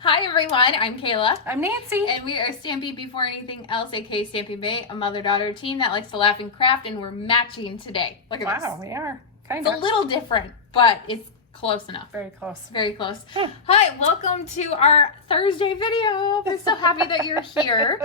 Hi everyone, I'm Kayla. I'm Nancy. And we are Stampy Before Anything Else, aka Stampy Bay, a mother-daughter team that likes to laugh and craft, and we're matching today. Look at this. Wow, we are. Kind It's of. a little different, but it's close enough. Very close. Very close. Hi, welcome to our Thursday video. We're so happy that you're here.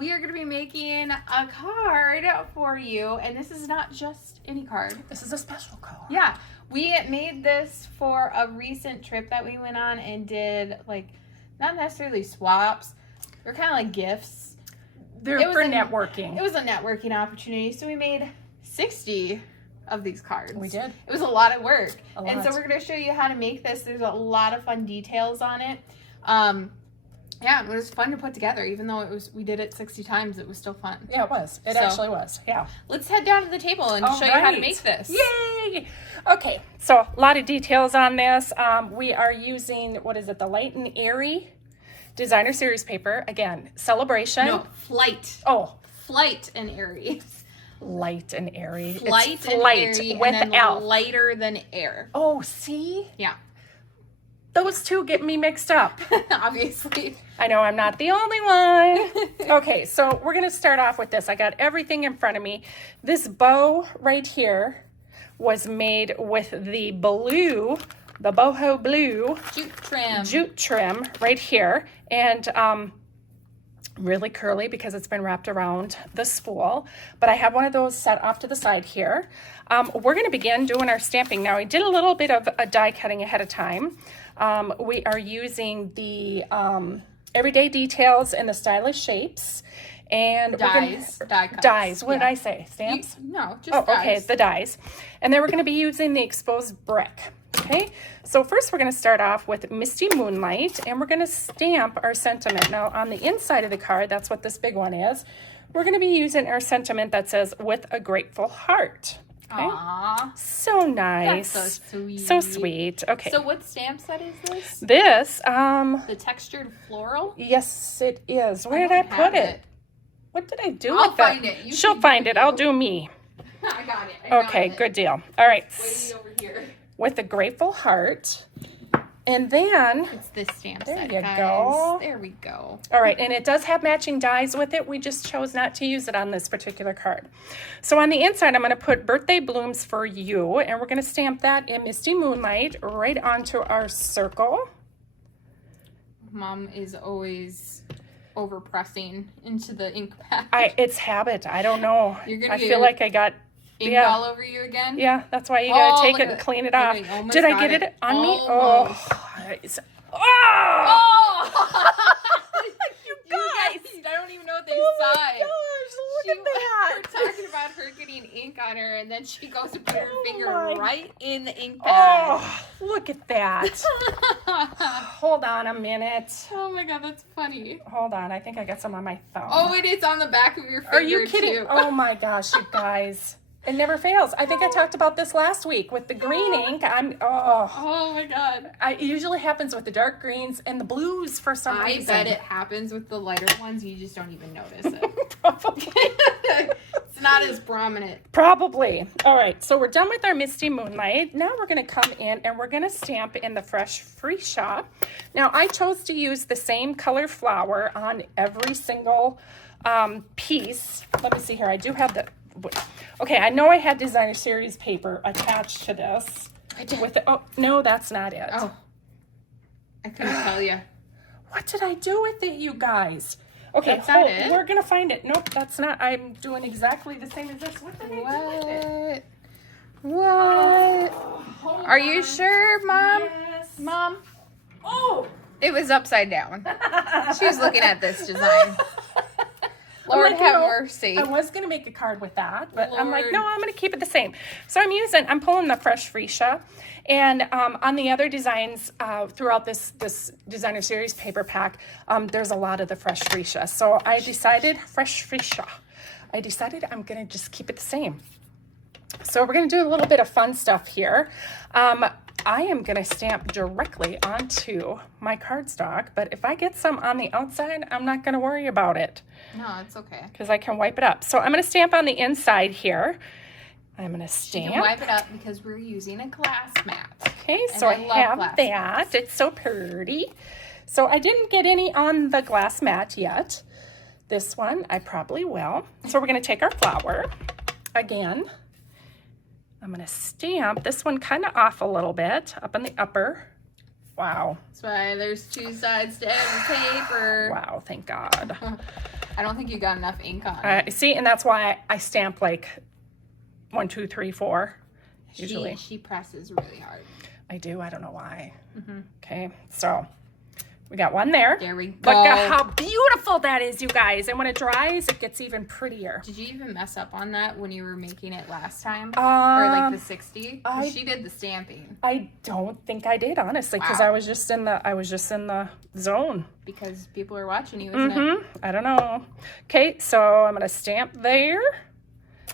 We are going to be making a card for you, and this is not just any card. This is a special card. Yeah, we made this for a recent trip that we went on and did, like, not necessarily swaps. They're kind of like gifts. They're for networking. It was a networking opportunity, so we made 60 of these cards. We did. It was a lot of work. A And lot. so we're going to show you how to make this. There's a lot of fun details on it. Yeah, it was fun to put together. Even though we did it 60 times, it was still fun. Yeah, it was. It actually was. Yeah. Let's head down to the table and show you how to make this. Yay! Okay, so a lot of details on this. We are using, what is it, the Light and Airy Designer Series paper. Again, Celebration. No, Flight. Oh. Flight and Airy. Light and Airy. Flight and Airy, with and then L. lighter than air. Oh, see? Yeah. Those two get me mixed up. Obviously. I know I'm not the only one. Okay, so we're going to start off with this. I got everything in front of me. This bow right here was made with the blue, the boho blue jute trim right here. And really curly because it's been wrapped around the spool. But I have one of those set off to the side here. We're going to begin doing our stamping. Now, I did a little bit of a die cutting ahead of time. We are using the everyday details and the stylish shapes. And dies. Dies. What did I say? Stamps? No, just dies. Okay, the dies. And then we're going to be using the exposed brick. Okay, so first we're going to start off with Misty Moonlight, and we're going to stamp our sentiment. Now, on the inside of the card, that's what this big one is, we're going to be using our sentiment that says, with a grateful heart. Okay? Aww. So nice. That's so sweet. So sweet. Okay. So what stamp set is this? This, the textured floral? yes, it is. Where did I put it? What did I do I'll with that? find it. She'll find it. I'll do me. I got it. Okay, good deal. All right. Way over here. With a grateful heart. And then It's this stamp there set, you guys. go. There we go. All right, and it does have matching dies with it. We just chose not to use it on this particular card. So on the inside, I'm going to put Birthday Blooms for You, and we're going to stamp that in Misty Moonlight right onto our circle. Mom is always over pressing into the ink pad. It's habit. I don't know. You're gonna I get feel like I got ink all over you again? Yeah, that's why you got to take look it and at clean it Look off. at it. Almost Did I got get it on me? Almost. Oh! Oh! You guys! I don't even know what they Oh my saw. gosh, look at that. We're talking about her getting ink on her, and then she goes to put her finger my- right in the ink pad. Oh, look at that. Hold on a minute. Oh my god, that's funny. Hold on, I think I got some on my thumb. Oh, it is on the back of your finger. Are you kidding? Too. Oh my gosh, you guys. It never fails. I think I talked about this last week with the green ink. Oh my god. It usually happens with the dark greens and the blues for some reason. I bet it happens with the lighter ones. You just don't even notice it. Probably. It's not as prominent. Probably. All right, so we're done with our Misty Moonlight. Now we're going to come in and we're going to stamp in the Fresh Freesia. Now I chose to use the same color flower on every single piece. Let me see here. I do have the... Okay, I know I had Designer Series paper attached to this. I did. With the, oh, no, that's not it. Oh. I couldn't tell you. What did I do with it, you guys? Okay, That's not it? We're going to find it. Nope, that's not. I'm doing exactly the same as this. What did I do with it? What? Hold Are you on. sure, Mom? Yes. Mom? Oh! It was upside down. She was looking at this design. Lord like, have mercy. I was going to make a card with that, but I'm like, Lord. no, I'm going to keep it the same. So I'm pulling the Fresh Freesia. And on the other designs throughout this Designer Series paper pack, there's a lot of the Fresh Freesia. So I decided, I'm going to just keep it the same. So we're going to do a little bit of fun stuff here. I am going to stamp directly onto my cardstock, but if I get some on the outside, I'm not going to worry about it. No, it's okay. Because I can wipe it up. So I'm going to stamp on the inside here. I'm going to stamp. You can wipe it up because we're using a glass mat. Okay, And so I I love have glass that. It's so pretty. So I didn't get any on the glass mat yet. This one I probably will. So we're going to take our flower again. I'm going to stamp this one kind of off a little bit up in the upper. Wow. That's why there's 2 sides to every paper. Wow, thank God. I don't think you got enough ink on it. See, and that's why I stamp like 1, 2, 3, 4 usually. She presses really hard. I do. I don't know why. Okay, so we got one there. There we go. Look at how beautiful that is, you guys. And when it dries, it gets even prettier. Did you even mess up on that when you were making it last time? Or like the 60? 'Cause she did the stamping. I don't think I did, honestly, because Wow. I was just in the zone. Because people are watching you, isn't it? I don't know. Okay, so I'm gonna stamp there.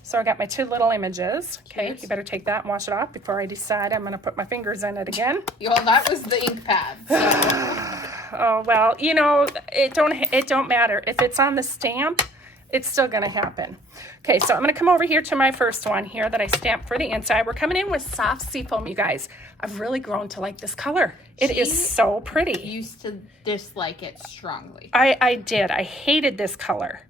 So I got my 2 little images. Okay, Cheers. you better take that and wash it off before I decide I'm gonna put my fingers in it again. Yo, that was the ink pad. So. Oh well, you know, it don't matter if it's on the stamp. It's still gonna happen. Okay, so I'm gonna come over here to my first one here that I stamped for the inside. We're coming in with soft seafoam, you guys. I've really grown to like this color. It is so pretty. Used to dislike it strongly. I did. I hated this color.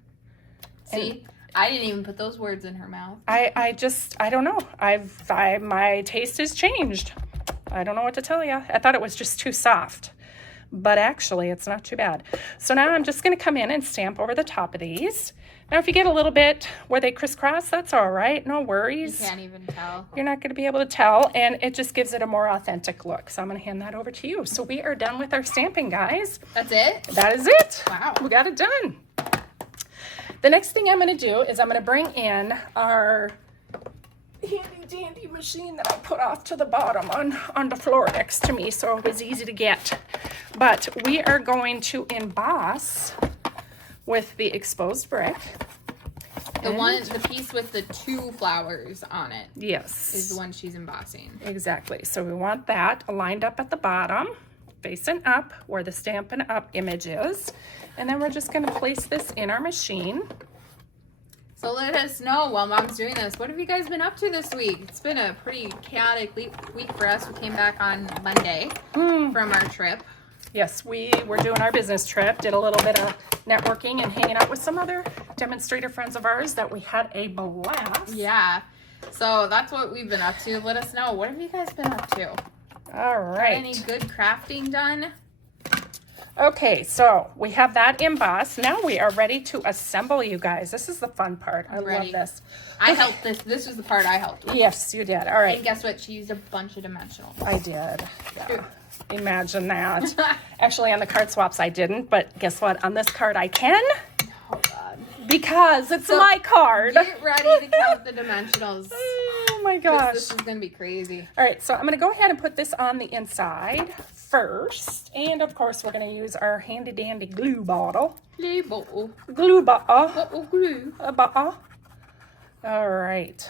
See, I didn't even put those words in her mouth. I don't know. My taste has changed. I don't know what to tell you. I thought it was just too soft, but actually it's not too bad. So now I'm just going to come in and stamp over the top of these. Now, if you get a little bit where they crisscross, that's all right. No worries. You can't even tell. You're not going to be able to tell, and it just gives it a more authentic look. So I'm going to hand that over to you. So we are done with our stamping, guys. That's it? That is it. Wow. We got it done. The next thing I'm going to do is I'm going to bring in our handy dandy machine that I put off to the bottom on the floor next to me, so it was easy to get. But we are going to emboss with the exposed brick. The piece with the 2 flowers on it Yes. is the one she's embossing. Exactly. So we want that lined up at the bottom, facing up where the Stampin' Up image is. And then we're just going to place this in our machine. So let us know while Mom's doing this. What have you guys been up to this week? It's been a pretty chaotic week for us. We came back on Monday from our trip. Yes, we were doing our business trip, did a little bit of networking and hanging out with some other demonstrator friends of ours that we had a blast. Yeah. So that's what we've been up to. Let us know. What have you guys been up to? All right. Any good crafting done? Okay, so we have that embossed. Now we are ready to assemble, you guys. This is the fun part. I love this. I helped this. This was the part I helped with. Yes, you did. All right. And guess what? She used a bunch of dimensionals. I did. Yeah. Imagine that. Actually, on the card swaps, I didn't. But guess what? On this card, I can. Oh, God. Because it's my card. Get ready to count the dimensionals. Oh, my gosh. This is going to be crazy. All right, so I'm going to go ahead and put this on the inside first. And, of course, we're going to use our handy-dandy glue bottle. Glue bottle. Glue. All right.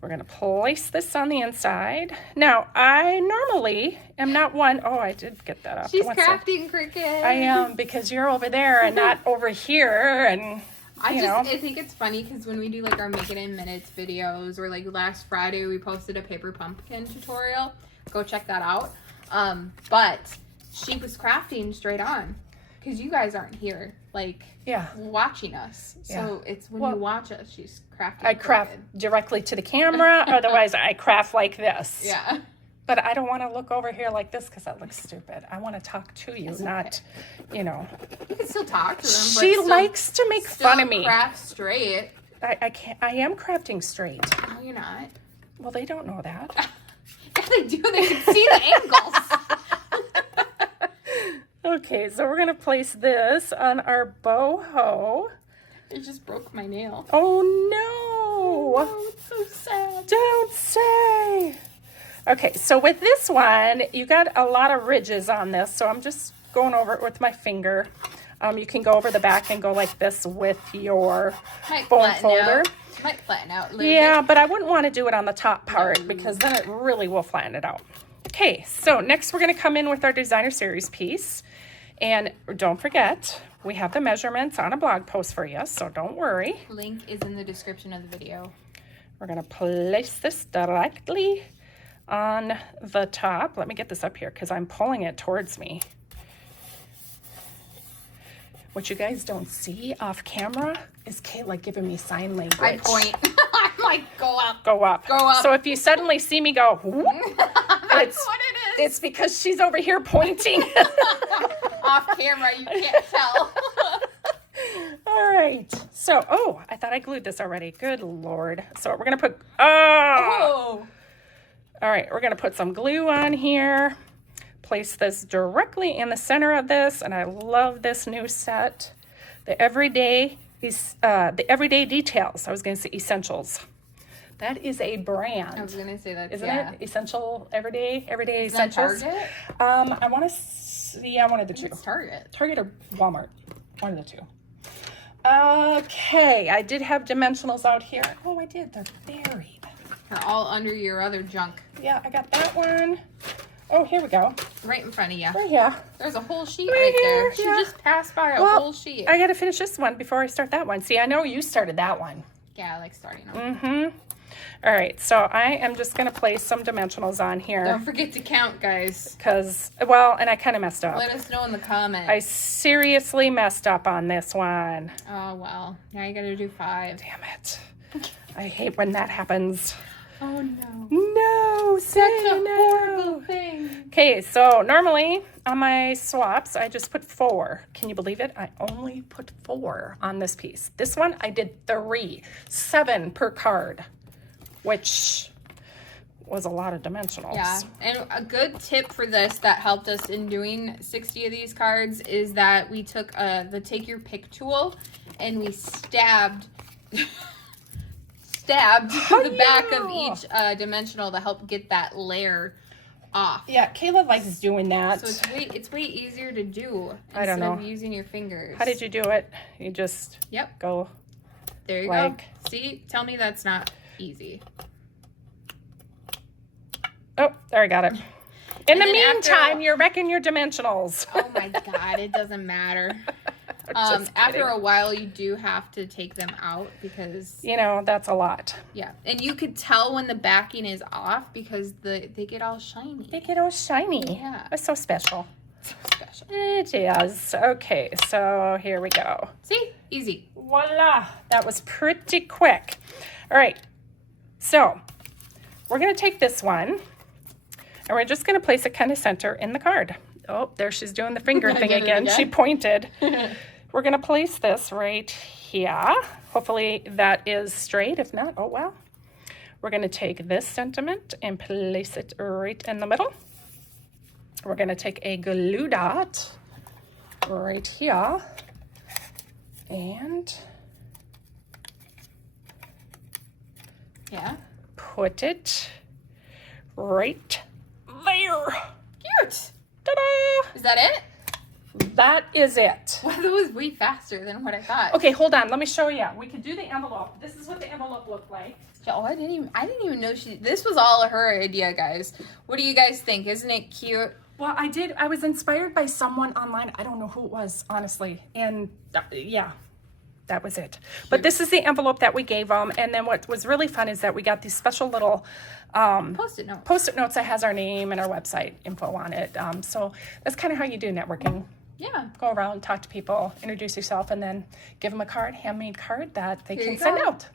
We're going to place this on the inside. Now, I normally am not one. Oh, I did get that off. She's crafting, Cricket. I am, because you're over there and not over here. And I think it's funny because when we do like our Make It in Minutes videos, or like last Friday we posted a paper pumpkin tutorial. Go check that out. But she was crafting straight on because you guys aren't here, like watching us. So it's when you watch us, she's crafting. I craft directly to the camera. Otherwise, I craft like this. Yeah. But I don't want to look over here like this because that looks stupid. I want to talk to you, not, You can still talk to them. She likes to make fun of me. Craft straight. I can't. I am crafting straight. No, you're not. Well, they don't know that. Yeah, they do. They can see the angles. Okay, so we're gonna place this on our boho. It just broke my nail. Oh no! Oh, it's so sad. Don't say. Okay, so with this one, you got a lot of ridges on this, so I'm just going over it with my finger. You can go over the back and go like this with your foam folder. Might flatten out a little bit. But I wouldn't want to do it on the top part because then it really will flatten it out. Okay, so next we're going to come in with our designer series piece. And don't forget, we have the measurements on a blog post for you, so don't worry. Link is in the description of the video. We're going to place this directly on the top. Let me get this up here because I'm pulling it towards me. What you guys don't see off camera is Kayla giving me sign language. I point. I'm like, go up. Go up. Go up. So if you suddenly see me go, whoop, That's what it is. it's because she's over here pointing. Off camera, you can't tell. All right. So, oh, I thought I glued this already. Good Lord. So we're going to put, all right, we're going to put some glue on here. Place this directly in the center of this, and I love this new set. The everyday details. I was going to say essentials. That is a brand. I was going to say that, isn't it? Essential everyday Is essentials. that Target? I want to see. Yeah, one of the two. It's Target. Target or Walmart. One of the two. Okay, I did have dimensionals out here. Oh, I did. They're buried. They're all under your other junk. Yeah, I got that one. Oh, here we go. Right in front of you. Right here. There's a whole sheet Right right there. here, She yeah. just passed by a whole sheet. I got to finish this one before I start that one. See, I know you started that one. Yeah, I like starting them. Mm-hmm. All right, so I am just going to place some dimensionals on here. Don't forget to count, guys. Because, well, and I kind of messed up. Let us know in the comments. I seriously messed up on this one. Oh, well. Now you got to do 5. Damn it. I hate when that happens. Oh, no. No, say Such a no. horrible thing. Okay, so normally on my swaps, I just put 4. Can you believe it? I only put 4 on this piece. This one, I did 3. 7 per card, which was a lot of dimensionals. Yeah, and a good tip for this that helped us in doing 60 of these cards is that we took the Take Your Pick tool and we stabbed the back of each dimensional to help get that layer off. Yeah, Kayla likes doing that. So it's way easier to do I don't know. instead of using your fingers. How did you do it? You just go. There you like- go. See? Tell me that's not easy. Oh, there I got it. In the then meantime, you're wrecking your dimensionals. Oh my God, it doesn't matter. Just After kidding. a while, you do have to take them out because, You know, that's a lot. yeah. And you could tell when the backing is off because they get all shiny. They get all shiny. Yeah. It's so special. So special. It is. Okay, so here we go. See? Easy. Voila. That was pretty quick. All right. So we're going to take this one and we're just going to place it kind of center in the card. Oh, there she's doing the finger thing did it again. again. She pointed. We're going to place this right here. Hopefully that is straight. If not, oh well. We're going to take this sentiment and place it right in the middle. We're going to take a glue dot right here and Yeah. put it right there. Cute. Ta-da! Is that it? That is it. Well, that was way faster than what I thought. Okay, hold on. Let me show you. We could do the envelope. This is what the envelope looked like. Oh, I didn't even know this was all her idea, guys. What do you guys think? Isn't it cute? Well, I was inspired by someone online. I don't know who it was, honestly. And yeah, that was it. But this is the envelope that we gave them. And then what was really fun is that we got these special little Post-it note. Post-it notes that has our name and our website info on it. So that's kind of how you do networking. Yeah. Go around, talk to people, introduce yourself, and then give them a card, handmade card that they Here can you send go. out.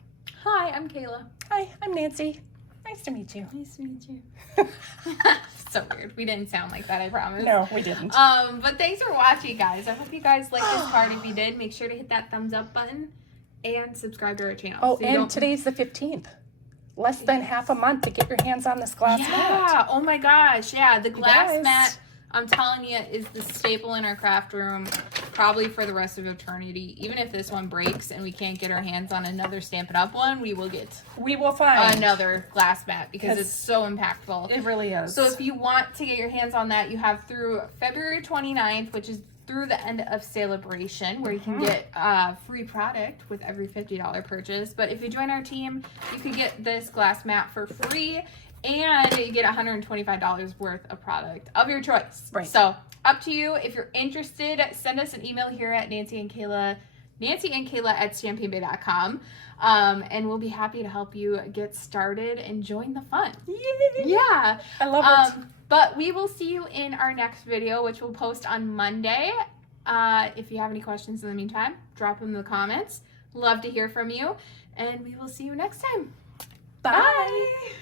Hi, I'm Kayla. Hi, I'm Nancy. Nice to meet you. Nice to meet you. So weird. We didn't sound like that, I promise. No, we didn't. But thanks for watching, guys. I hope you guys liked this card. If you did, make sure to hit that thumbs up button and subscribe to our channel. Oh, so you and don't- today's the 15th. Less than half a month to get your hands on this glass mat. Yeah. Oh my gosh. Yeah. The glass guys. mat, I'm telling you, is the staple in our craft room probably for the rest of eternity. Even if this one breaks and we can't get our hands on another Stampin' Up! One, we will get We will find. another glass mat because Because it's so impactful. It really is. So if you want to get your hands on that, you have through February 29th, which is through the end of celebration, where you can get free product with every $50 purchase. But if you join our team, you can get this glass mat for free and you get $125 worth of product of your choice. Right. So up to you. If you're interested, send us an email here at Nancy and Kayla at champagneBay.com. And we'll be happy to help you get started and join the fun. Yeah. I love it. But we will see you in our next video, which we'll post on Monday. If you have any questions in the meantime, drop them in the comments. Love to hear from you, and we will see you next time. Bye. Bye.